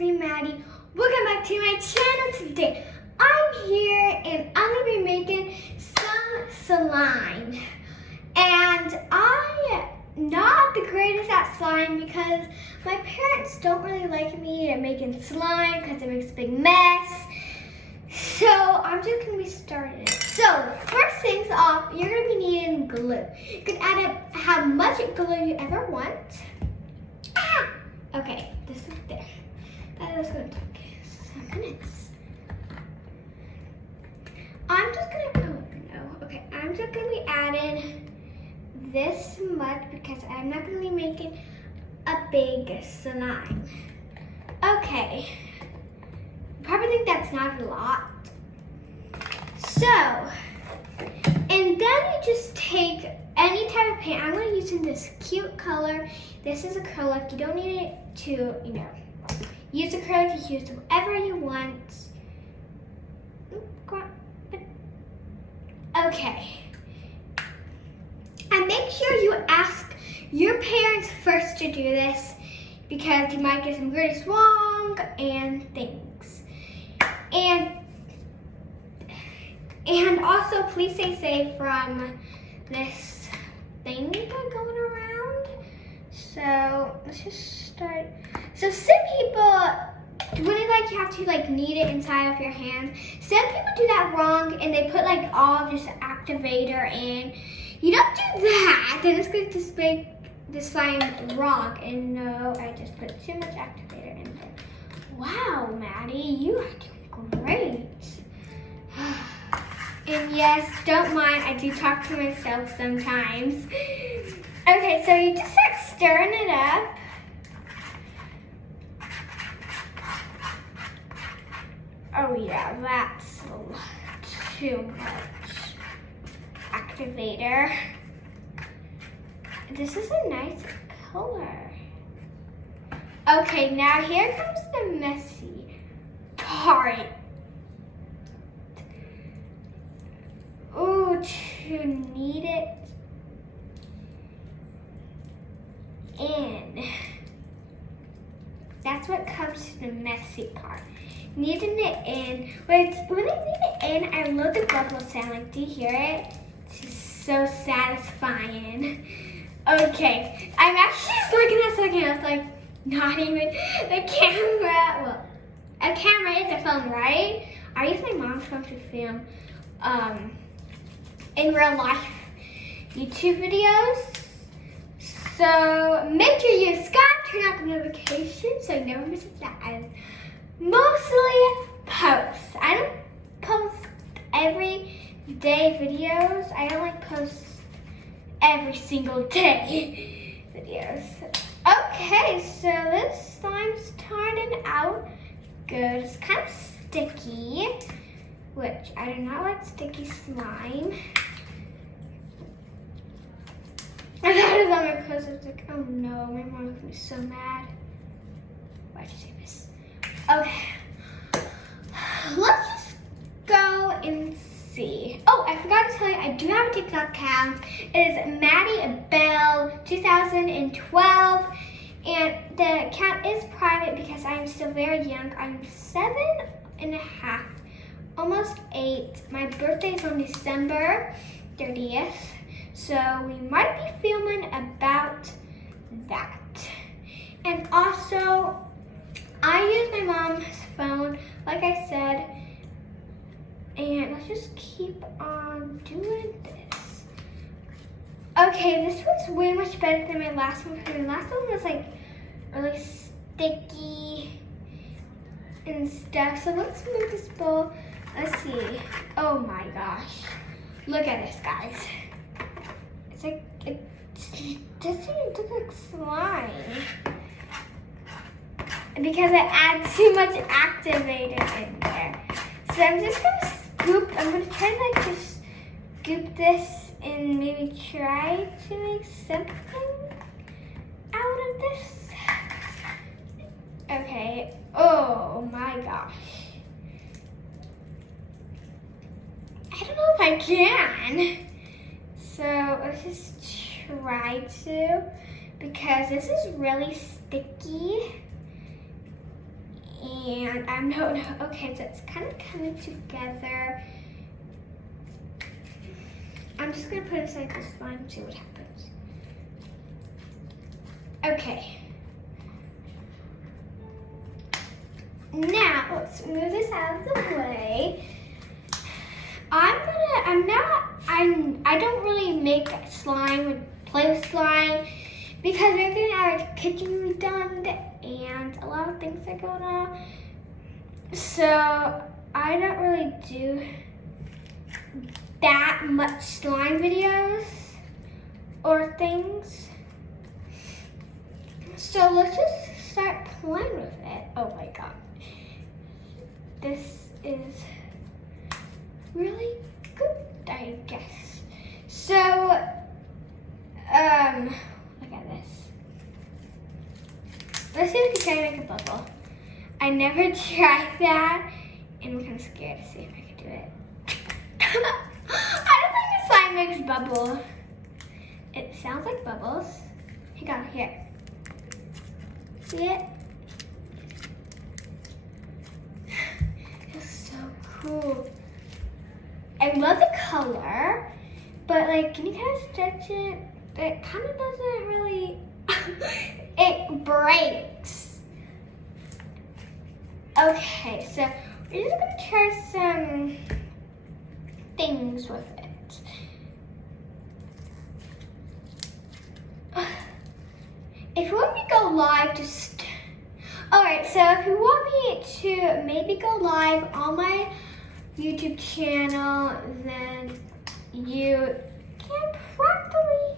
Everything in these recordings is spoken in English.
me, Maddie. Welcome back to my channel today. I'm here and I'm going to be making some slime. And I'm not the greatest at slime because my parents don't really like me at making slime because it makes a big mess. So I'm just going to be starting it. So first things off, you're going to be needing glue. You can add up how much glue you ever want. Okay, this is there. That is going to take some minutes. I'm just going to be adding this much because I'm not going to be making a big slime. Okay, you probably think that's not a lot. So, and then you just take any type of paint. I'm going to use in this cute color. This is acrylic. You don't need it to, use acrylic. You use whatever you want. Okay. And make sure you ask your parents first to do this because you might get some grades wrong and things. And also, please stay safe from this thing going around. So let's just start. So some people, when you have to knead it inside of your hands. Some people do that wrong and they put all this activator in. You don't do that, then it's going to just make the slime wrong. And no, I just put too much activator in there. Wow, Maddie, you are doing great. And yes, don't mind, I do talk to myself sometimes. Okay, so you just start stirring it up. Oh yeah, that's too much activator. This is a nice color. Okay, now here comes the messy part. Ooh, to knead it in. That's what comes to the messy part. Kneading it in. When I knead it in, I love the bubble sound. Do you hear it? It's just so satisfying. Okay, I'm actually just looking at something else, not even the camera. Well, a camera is a phone, right? I use my mom's phone to film in real life YouTube videos. So make sure you subscribe, turn on the notifications so you never miss that. I mostly post. I don't post every day videos. I don't post every single day videos. Okay, so this slime's turning out good. It's kind of sticky, which I do not like sticky slime. I got it on my clothes. I was like, oh no, my mom would be so mad. Why'd you say this? Okay, let's just go and see. Oh, I forgot to tell you, I do have a TikTok account. It is Maddie Bell 2012, and the account is private because I'm still very young. I'm 7.5, almost 8. My birthday is on December 30th, so we might be filming about that. And also, I use my mom's phone, like I said, and let's just keep on doing this. Okay, this one's way much better than my last one. My last one was really sticky and stuff. So let's move this bowl. Let's see. Oh my gosh. Look at this, guys. It's it doesn't look like slime. Because I add too much activator in there. So I'm just gonna I'm gonna try to just scoop this and maybe try to make something out of this. Okay, oh my gosh. I don't know if I can. So let's just try to, because this is really sticky. And I don't know. Okay, so it's kind of coming together. I'm just gonna put it inside this slime and see what happens. Okay. Now let's move this out of the way. I don't really make slime and play with slime because we're getting our kitchen redone and a lot of things are going on. So I don't really do that much slime videos or things. So let's just start playing with it. Oh my god. This is really good, I guess. So, look at this. Let's see if we can try to make a bubble. I never tried that, and I'm kind of scared to see if I can do it. I don't think the slime makes bubble. It sounds like bubbles. Hang on, here. See it? It's so cool. I love the color, but like, can you kind of stretch it? It kind of doesn't really, it breaks. Okay, so we're just gonna try some things with it. If you want me to go live, just, alright, so if you want me to maybe go live on my YouTube channel, then you can probably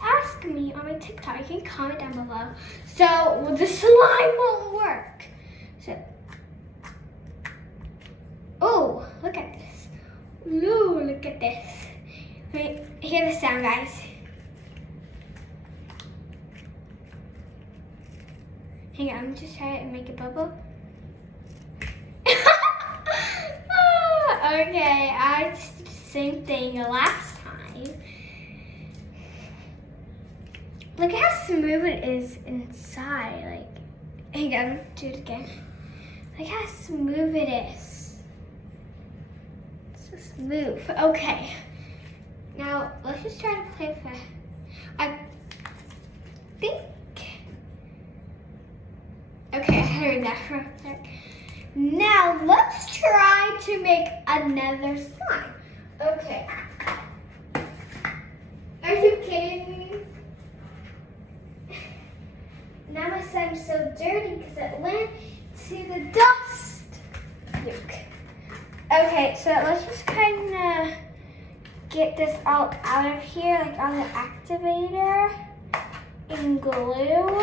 ask me on my TikTok. You can comment down below. So the slime won't work. So, oh, look at this. Ooh, look at this. Wait, hear the sound, guys. Hang on, I'm just trying to make a bubble. Okay, I just did the same thing last time. Look at how smooth it is inside. Like, hang on, do it again. Look how smooth it is. So smooth. Okay. Now, let's just try to play with it. I think. Okay, I heard that for a sec. Now let's try to make another slime. Okay. Are you kidding me? Now my slime's so dirty because it went to the dust. Look. Okay, so let's just kind of get this all out of here, like on the activator and glue.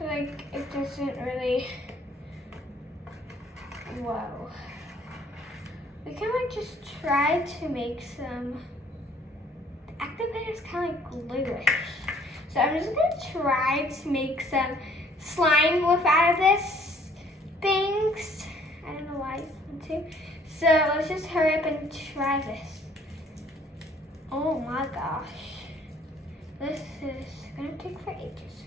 Like, it doesn't really, whoa. We can like just try to make some, the activator's kind of like gluish. So I'm just gonna try to make some slime with out of this things. I don't know why I want to. So let's just hurry up and try this. Oh my gosh. This is gonna take for ages.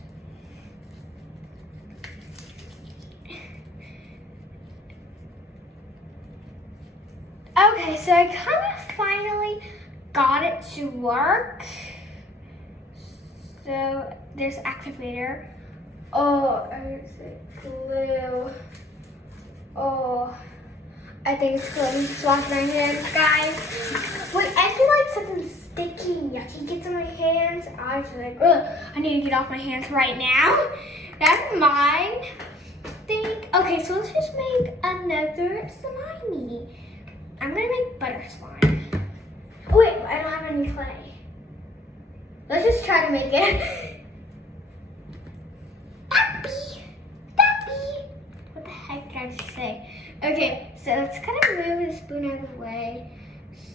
Okay, so I kind of finally got it to work. So there's activator. Oh, is it glue? Oh, I think it's glue. Swap my hands, guys. Wait, I feel like something sticky and yucky gets on my hands. I was like, ugh, I need to get off my hands right now. That's mine. Okay, so let's just make another slimy. I'm gonna make butter slime. Oh wait, I don't have any clay. Let's just try to make it. Dappy! Dappy! What the heck did I just say? Okay, so let's kind of move the spoon out of the way.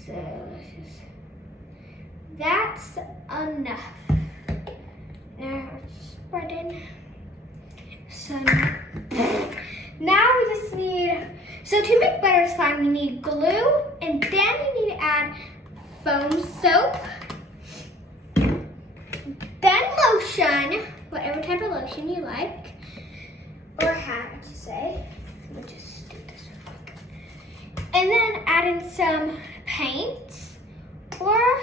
So let's just, that's enough. Now let's spread it. So now we just need, so to make butter slime, we need glue, and then you need to add foam soap, then lotion, whatever type of lotion you like, or have, I should say. We'll just do this real quick. And then add in some paint, or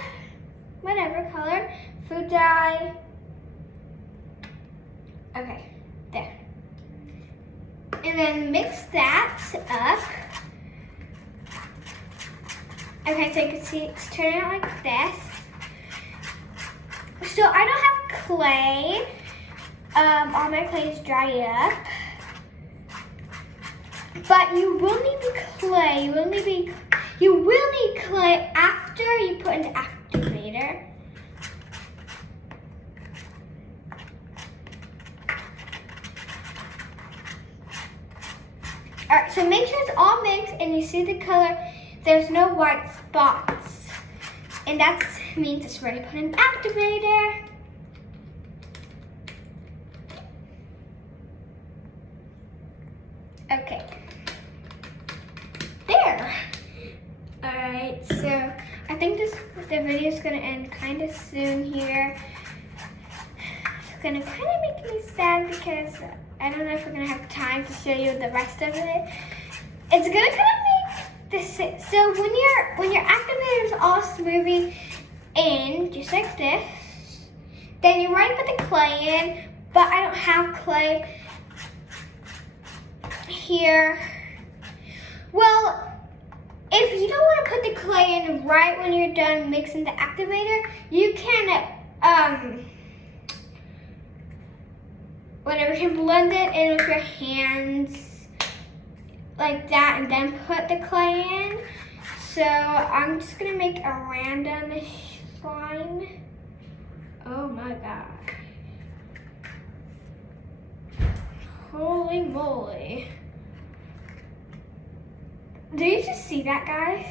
whatever color, food dye. Okay, there. And then mix that up. Okay, so you can see it's turning out like this. So I don't have clay. All my clay is dried up. But you will need clay. You will need clay after you put in the activator. Alright, so make sure it's all mixed and you see the color. There's no white spots. And that means it's ready to put in the activator. Okay. There. Alright, so I think the video is going to end kind of soon here. It's going to kind of make me sad because I don't know if we're going to have time to show you the rest of it. It's going to kind of make this, so when your activator is all smoothing in, just like this, then you're ready to put the clay in, but I don't have clay here. Well, if you don't want to put the clay in right when you're done mixing the activator, you can, whatever, you can blend it in with your hands like that and then put the clay in. So I'm just gonna make a random slime. Oh my god. Holy moly. Do you just see that, guys?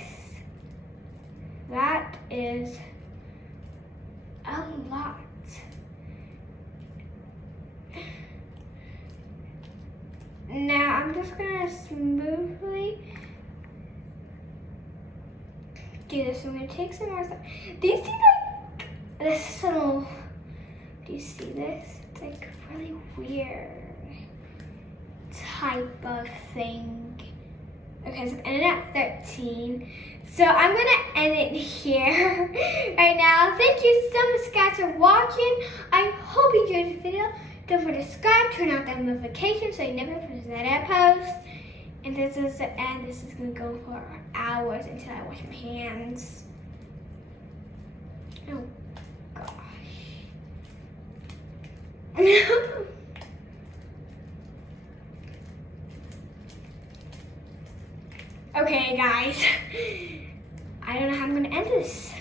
That is a lot. Now I'm just gonna smoothly do this. I'm gonna take some more stuff. Do you see like this little, do you see this? It's like really weird type of thing. Okay, so it ended at 13. So I'm gonna end it here right now. Thank you so much, guys, for watching. I hope you enjoyed this video. Don't forget to subscribe, turn on that notification so you never miss that post. And this is the end. This is gonna go for hours until I wash my hands. Oh gosh. Okay, guys. I don't know how I'm gonna end this.